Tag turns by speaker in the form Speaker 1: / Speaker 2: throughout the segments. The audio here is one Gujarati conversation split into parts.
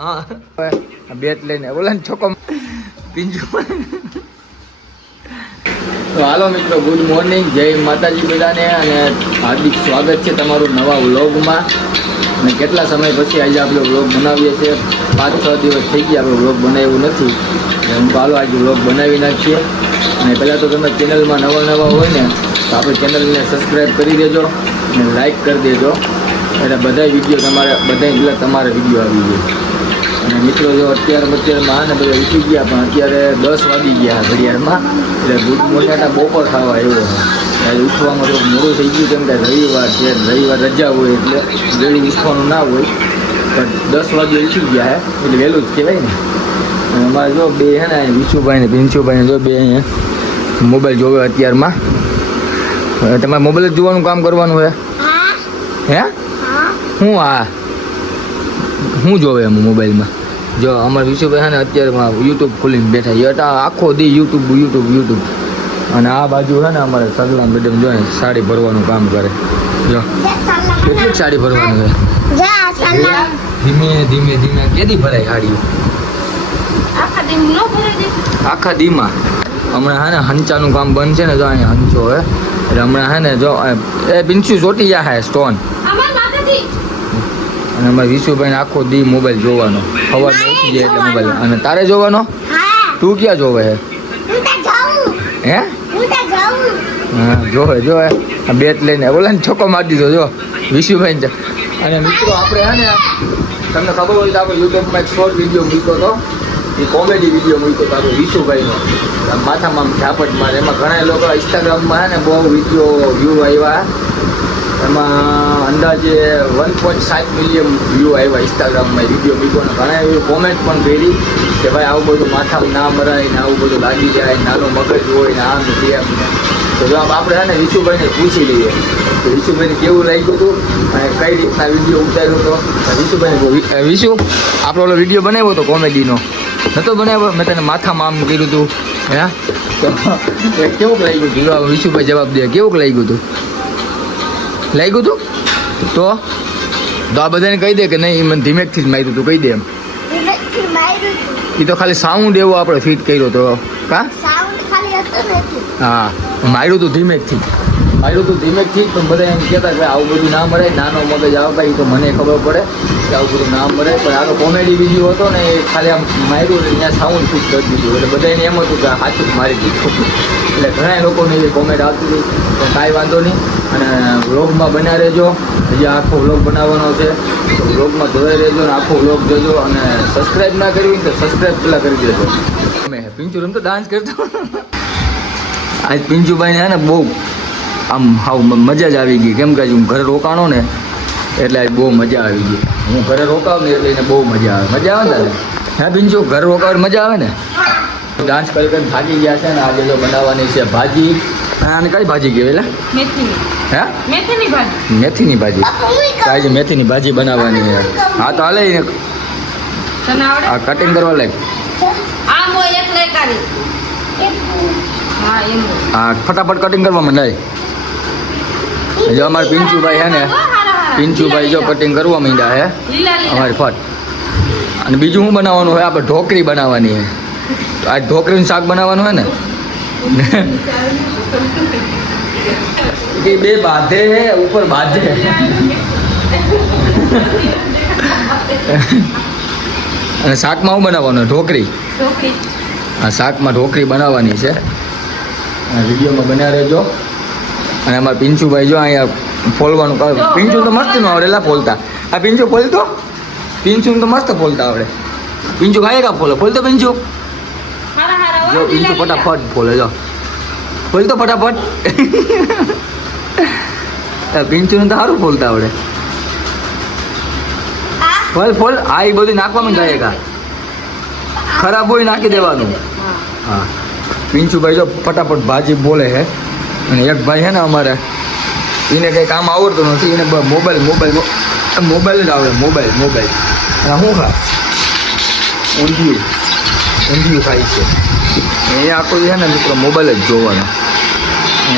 Speaker 1: હા. બેટ લઈને, બોલે ને છોકો પિંજુ. તો હાલો મિત્રો ગુડ મોર્નિંગ જય માતાજી બધાને અને હાર્દિક સ્વાગત છે તમારું નવા વ્લોગમાં. અને કેટલા સમય પછી આજે આપણે વ્લોગ બનાવીએ છીએ? પાંચ, છ દિવસ થઈ ગયા, આપણે વ્લોગ બનાવ્યું નથી. હું હાલો આજે વ્લોગ બનાવી નાખીએ. અને પહેલાં તો તમે ચેનલમાં નવા નવા હોય ને, તો આપણે ચેનલને સબસ્ક્રાઈબ કરી દેજો અને લાઈક કરી દેજો. એટલે બધા વીડિયો તમારે બધા તમારે વીડિયો આવી જાય. અને મિત્રો જો અત્યારે અત્યારમાં ને બધા ઉઠી ગયા પણ અત્યારે દસ વાગી ગયા ઘડિયાળમાં. એટલે ગુડ મોટાટા બપોર ખાવા આવ્યો. ત્યારે ઉઠવામાં થોડુંક મોડું થઈ ગયું કેમ કે રવિવાર છે રવિવાર રજા હોય એટલે ગળી ઉઠવાનું ના હોય. પણ દસ વાગે ઉઠી ગયા હે એટલે વહેલું જ કહેવાય ને. અને અમારે જો બે હે ને વિશુભાઈ ને પિંચુભાઈ જો બે અહીંયા મોબાઈલ જોવે અત્યારમાં. હવે તમારે મોબાઈલ જ જોવાનું કામ કરવાનું હે? હે. હું આ? હું જોવે એમ મોબાઈલમાં? જો અમારે વિશુભાઈ છે ને અત્યારમાં યુટ્યુબ ખોલીને બેઠા છે. એટલે આખો દી યુટ્યુબ યુટ્યુબ યુટ્યુબ. અને આ બાજુ છે ને અમારે સગલા મેડમ જો સાડી ભરવાનું કામ કરે. જો. કેટલી સાડી ભરવાનું છે? ધીમે ધીમે ધીમે. કેદી ભરાય સાડીઓ? આખા દીમાં. હમણાં હે ને હંચાનું કામ બંધ છે ને જો અહીંયા હંચો હે. એટલે હમણાં હે ને જો, એ પિંચુ ચોટી જા હે સ્ટોન અને અમારે વિશુભાઈને આખો દી મોબાઈલ જોવાનો. સવારમાં ઉઠી જાય એટલે મોબાઈલ અને તારે જોવાનો? તું ક્યાં જોવે હે? હે હા? જોવે જોવે. આ બેટ લઈને. બોલે ને છોકો મારી દીધો જો. વિશુભાઈ ને અને મિત્રો આપણે હે ને તમને ખબર હોય તો આપણે યુટ્યુબમાં એક શોર્ટ વીડિયો મૂક્યો હતો. એ કોમેડી વીડિયો મૂક્યો હતો આપણે વિશુભાઈનો. માથામાં આમ ઝાપટ મારે. એમાં ઘણા લોકો ઇન્સ્ટાગ્રામમાં હે ને બહુ વીડિયો વ્યૂ આવ્યા. એમાં અંદાજે વન પોઈન્ટ સાત મિલિયન વ્યૂ આવ્યા ઇન્સ્ટાગ્રામમાં વીડિયો મૂક્યો ઘણા એવી કોમેન્ટ પણ કરી કે ભાઈ આવું બધું માથા ના મરાય ને આવું બધું લાગી જાય નાનું મગજ હોય ને આમ ને તેમ તો જો આપણે હે ને વિશુભાઈને પૂછી લઈએ. તો વિશુભાઈને કેવું લાગ્યું હતું અને કઈ રીતના વીડિયો ઉતાર્યો હતો? તો વિશુભાઈને વિશુ આપણો ઓલો વીડિયો બનાવ્યો હતો કોમેડીનો નતો બનાવ્યો? મેં તને માથામાં આમ કર્યું હતું હા? કેવું લાગ્યું વિશુભાઈ જવાબ દે. કેવું લાગ્યું હતું લાગ્યું તું? તો? તો આ બધાને કહી દે કે નહીં મને ધીમેકથી જ માર્યું તું કહી દે એમ. એ તો. ખાલી સાઉન્ડ એવો આપણે ફિટ કર્યો તો. કા? હા માર્યું તું ધીમેકથી. માર્યું તું ધીમેકથી જ પણ બધા એમ કહેતા કે આવું બધું ના મળે નાનો મગજ આવતા એ તો મને ખબર પડે. આવું બધું ના મળે. પણ આનો કોમેડી વીડિયો હતો ને, એ ખાલી આમ માર્યું ને ત્યાં સાઉન્ડ ફિટ કરી દીધું. એટલે બધાને એમ હતું કે હાથું મારી દીધું. એટલે ઘણા લોકોને એ કોમેન્ટ આવતી હતી પણ કાંઈ વાંધો નહીં. અને વ્લોગમાં બન્યા રહેજો. હજી આખો વ્લોગ બનાવવાનો છે. તો વ્લોગમાં જોઈ રહેજો ને આખો વ્લોગ જોજો અને સબસ્ક્રાઈબ ના કરવી તો સબસ્ક્રાઈબ પહેલાં કરી દેજો. મેં પિંચુ રમ તો ડાન્સ કરતો આજ પિંચુભાઈને ને બહુ આમ હાવ મજા જ આવી ગઈ. કેમ કે હું ઘરે રોકાણો ને એટલે આજ બહુ મજા આવી ગઈ. હું ઘરે રોકાવ ને એટલે એને બહુ મજા આવે. મજા આવે ને? હે પિંચુ ઘરે રોકાવાની મજા આવે ને? ડાન્સ કરી કરીને થાકી ગયા છે ને આજે તો બનાવવાની છે ભાજી. અને કઈ ભાજી કહેવાય હે?
Speaker 2: મેથીની ભાજી.
Speaker 1: મેથીની ભાજી. આજે મેથીની ભાજી બનાવવાની છે. હા તો હાલે
Speaker 2: આવડે?
Speaker 1: આ કટિંગ કરવા લાગ
Speaker 2: આ મો એક લઈ કાઢી હા.
Speaker 1: ફટાફટ કટિંગ કરવા મને જો અમારે પિંચુભાઈ હે ને પિંચુભાઈ જો કટિંગ કરવા માંડ્યા હે અમારી ફટ. અને બીજું શું બનાવવાનું હોય? આપણે ઢોકરી બનાવવાની છે તો આજ ઢોકરીનું શાક બનાવવાનું હોય ને? બે બાંધે હે ઉપર બાંધે. અને શાકમાં શું બનાવવાનું? ઢોકરી
Speaker 2: ઢોકળી.
Speaker 1: આ શાકમાં ઢોકરી બનાવવાની છે. વિડીયોમાં બન્યા રહેજો. અને અમારા પિંચુભાઈ જો અહીંયા ફોલવાનું કરે પિંચુ તો મસ્ત ન આવડેલા ફોલતા. આ પિંચુ ફોલતો? પિંચુ તો મસ્ત ફોલતા આવડે. પિંચુ ખાય કા ફોલે? ફોલતો પિંચુ?
Speaker 2: હારા હારા
Speaker 1: જો
Speaker 2: હોય
Speaker 1: પિંચુ
Speaker 2: લીલા લીલા.
Speaker 1: ફટાફટ ફોલે જો. ફોલતો ફટાફટ. આ પિંચુને તો સારું ફોલતા આવડે. ફોલ ફોલ. આ એ બધું નાખવામાં જાય કા. ખરાબ હોય નાખી દેવાનું.
Speaker 2: હા.
Speaker 1: હા. પિંચુભાઈ જો ફટાફટ ભાજી બોલે છે અને એક ભાઈ છે ને અમારે એને કંઈ કામ આવડતું નથી એને મોબાઈલ મોબાઈલ મોબાઈલ જ આવડે, મોબાઈલ મોબાઈલ. અને શું ખા? ઊંધિયું. ઊંધિયું ખાય છે. એ આખો છે ને મિત્રો મોબાઈલ જ જોવાનો.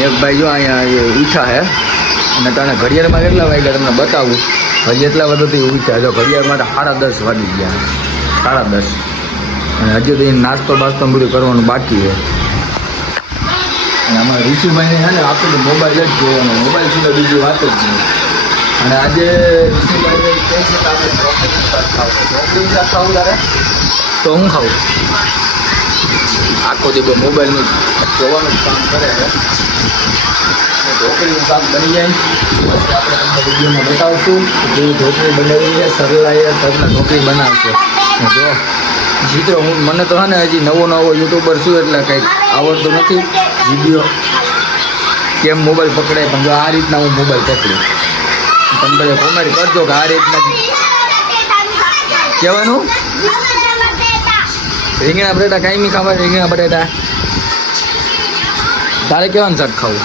Speaker 1: એક ભાઈ જો અહીંયા એ ઈચ્છા છે અને તને ઘડિયાળમાં કેટલા વાગ્યા તમને બતાવું? હજી એટલા વર્ષથી ઊઠા જો ઘડિયાળ માટે સાડા દસ વાગી ગયા. સાડા દસ. અને હજી તો નાસ્તો બાસ્તો બધું કરવાનું બાકી છે. અને અમારા ઋષિભાઈને છે ને આપણે મોબાઈલ જ જોવાનો મોબાઈલ સિવાય બીજી વાત જ નહીં. અને આજે ઋષિભાઈને કહે છે કે આપણે બ્રોકલીનું શાક ખાવું. શાક ખાવું તારે? તો હું ખાવું આખો દિવસ મોબાઈલનું જોવાનું જ કામ કરે છે. ઢોકળીનું શાક બની જાય. પછી આપણે તમને વિડીયોમાં બતાવશું જે ઢોકળી બનાવી છે સરલાએ સરલા ઢોકળી બનાવશે. જો મિત્રો હું મને તો હા ને હજી નવો નવો યુટ્યુબર છું એટલે કંઈક આવડતું નથી. વીડિયો કેમ મોબાઈલ પકડે પણ જો આ રીતના હું મોબાઈલ પકડું. તમે બધા કોમેન્ટ કરજો કે આ રીતના કહેવાનું? રીંગણા બટેટા કાંઈ ખાવા રીંગણા બટેટા. તારે કેવાનું શાક ખાવું?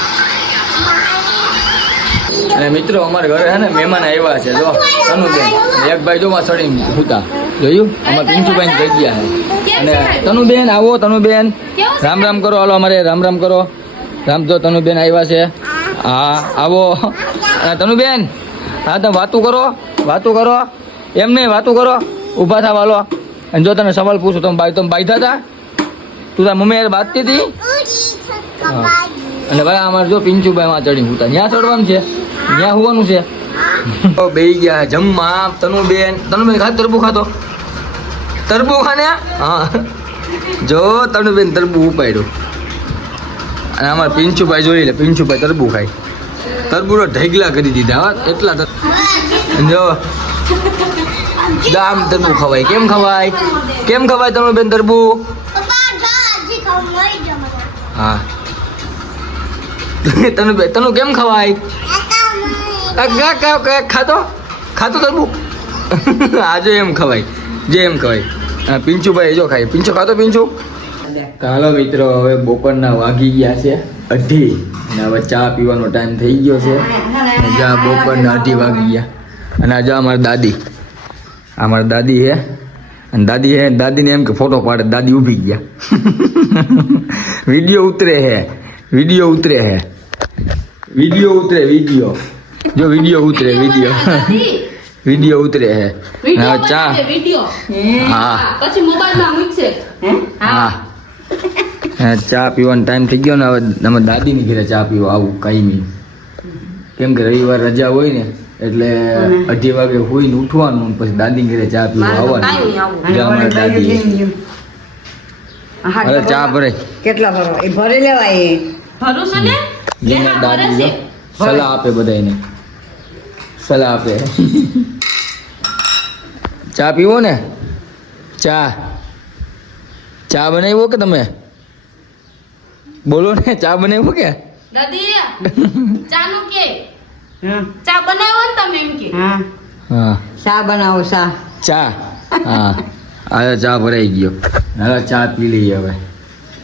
Speaker 1: અને મિત્રો, અમારા ઘરે છે ને મહેમાન આવ્યા છે. જો, તનુબેન એક ભાઈ જો સડી હુતા. જોયું? અમારા પિંચુભાઈ જગ્યા છે અને તનુબેન, આવો તનુબેન. રામ રામ કરો, હાલો અમારે, રામ રામ કરો. રામ તો તનુબેન આવ્યા છે. હા, આવો. તનુબેન, હા, તમે વાતું કરો વાતું કરો. એમ નહીં, વાતું કરો. ઊભા થા હાલો. અને જો તને સવાલ પૂછું, તમે બાઈ તમે બાઈધા હતા તું તાર મમ્મી યાર બાંધતી હતી? અને ભાઈ, અમારે જો પિંચુભાઈમાં ચડી હું ત્યાં ચડવાનું છે. ત્યાં હોવાનું છે. બે ગયા. જમવા, તનુબેન. તનુબેન ખાતો તરબુ ખાતો તરબુ ખાને? હા. જો તનુબેન તરબુ ઉપાડ્યું. અને અમારે પિંચુભાઈ જોઈ લે પિંચુભાઈ તરબુ ખાય. તરબુનો ઢેગલા કરી દીધા, હા, એટલા જો દામ તરબુ ખવાય. કેમ ખવાય? કેમ ખવાય તનુબેન તરબુ હા. તનુ બે તનુ કેમ ખવાય? ખાતો ખાતો તરબુ આજે એમ ખવાય, જે એમ ખવાય. પિંચુભાઈ જો ખાય પિંચુ ખાતો પિંચુ? હાલો મિત્રો હવે બપોરના વાગી ગયા છે અઢી. અને હવે ચા પીવાનો ટાઈમ થઈ ગયો છે. જા બપોરના અઢી વાગી ગયા. અને આજે અમારી દાદી. અમારી દાદી હે. અને દાદી હે દાદીને એમ કે ફોટો પાડે દાદી ઊભી ગયા. વીડિયો ઉતરે હે. વીડિયો ઉતરે હે. વીડિયો ઉતરે વીડિયો જો વીડિયો ઉતરે વીડિયો વીડિયો ઉતરે હે. હવે ચા.
Speaker 2: વીડિયો.
Speaker 1: હા?
Speaker 2: પછી મોબાઈલમાં મૂકશે.
Speaker 1: હા? હા, ચા પીવાનો ટાઈમ થઈ ગયો ને હવે અમે દાદીની ઘરે ચા પીવા આવું કઈ નહીં. કેમ કે રવિવાર રજા હોય ને એટલે અઢી વાગે હોઈને ઉઠવાનું પછી દાદી ઘરે ચા પીવા આવવાનું. દાદી અરે ચા ભરે.
Speaker 3: કેટલા ભરો? એ ભરે લેવાય ભરું
Speaker 2: છે ને?
Speaker 1: જેના દાદી સલાહ આપે બધાને સલાહ આપે. ચા પીવો ને? ચા. ચા બનાવ્યો કે તમે? બોલો ને ચા બનાવ્યો કે?
Speaker 2: દાદી ચા નું કે ચા બનાવો ને તમે એમ કે.
Speaker 3: હા.
Speaker 1: હા.
Speaker 3: શા બનાવો ચા.
Speaker 1: ચા? હા. આ ચા ભરાઈ ગયો. હવે ચા પી લઈએ હવે.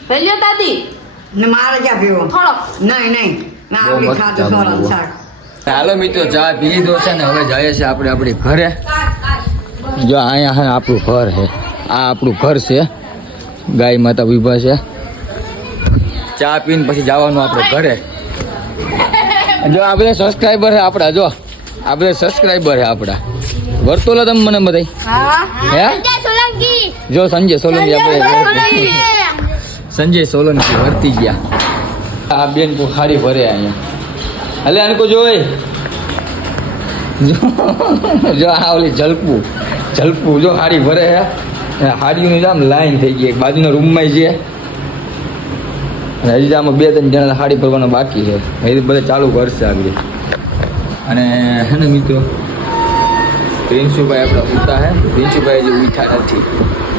Speaker 2: પેલ્યો દાદી.
Speaker 3: ને મારે ક્યાં પીવો?
Speaker 2: થોડો.
Speaker 3: નહીં નહીં. ના
Speaker 1: બહુ
Speaker 3: ખાતો
Speaker 1: ચા
Speaker 3: સોરાનું શાક.
Speaker 1: ચાલો મિત્રો ચા પી લીધો છે ને હવે જઈએ છે આપણે આપણી ઘરે. જો અહીંયા હે આપણું ઘર છે આ આપણું ઘર છે. ગાય માતા વિભા છે. ચા પીને પછી જવાનું આપણે ઘરે. જો આ બધા સબસ્ક્રાઈબર છે આપણા જો. આ બધા સબસ્ક્રાઈબર છે આપણા વર્તોલા તમે મને બધા હે. જો સંજય સોલંકી આપણે સંજય સોલંકી. વર્તી ગયા. આ બેન ખાડી ભરે અહીંયા. હલે આને કો જોઈ. જો જો આ ઓલી જલપું. જલપું જો હાડી ભરે હે. હાડીઓની આમ લાઈન થઈ ગઈ. બાજુના રૂમમાં છે. અને હજી આમાં બે ત્રણ જણા હાડી ભરવાનો બાકી છે. હજી બધા ચાલુ કરશે આગળ. અને હે ને મિત્રો, પ્રિન્સુભાઈ આપણા ઉતા હે. પ્રિન્સુભાઈ જે ઉઠા નથી.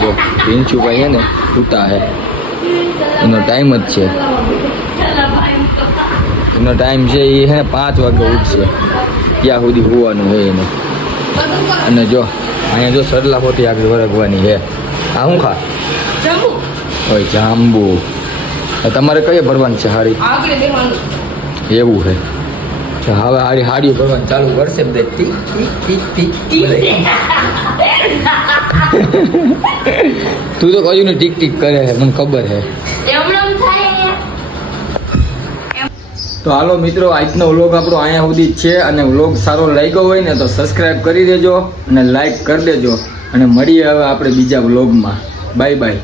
Speaker 1: જો, પ્રિન્સુભાઈ હે ને ઉતા હે. એનો ટાઈમ જ છે. એનો ટાઈમ છે એ હે પાંચ વાગે ઉઠશે. ત્યાં સુધી હોવાનું હોય એને. અને જો અહીંયા જો સરલા હોતી આગળ વરગવાની છે. આ શું ખા? ભાઈ જાંબુ. તમારે કઈ ભરવાની છે
Speaker 2: હારી
Speaker 1: એવું છે. હવે હારી હાડીઓ ભરવાનું ચાલુ કરશે બધા. Tick tick tick tick. તું તો કયું ને ટીક ટીક કરે છે મને ખબર છે. તો હાલો મિત્રો, આજનો વ્લોગ આપણો અહીંયા સુધી છે અને વ્લોગ સારો લાગ્યો હોય ને તો સબસ્ક્રાઈબ કરી દેજો અને લાઈક કરી દેજો. અને મળીએ હવે આપણે બીજા વ્લોગમાં. Bye bye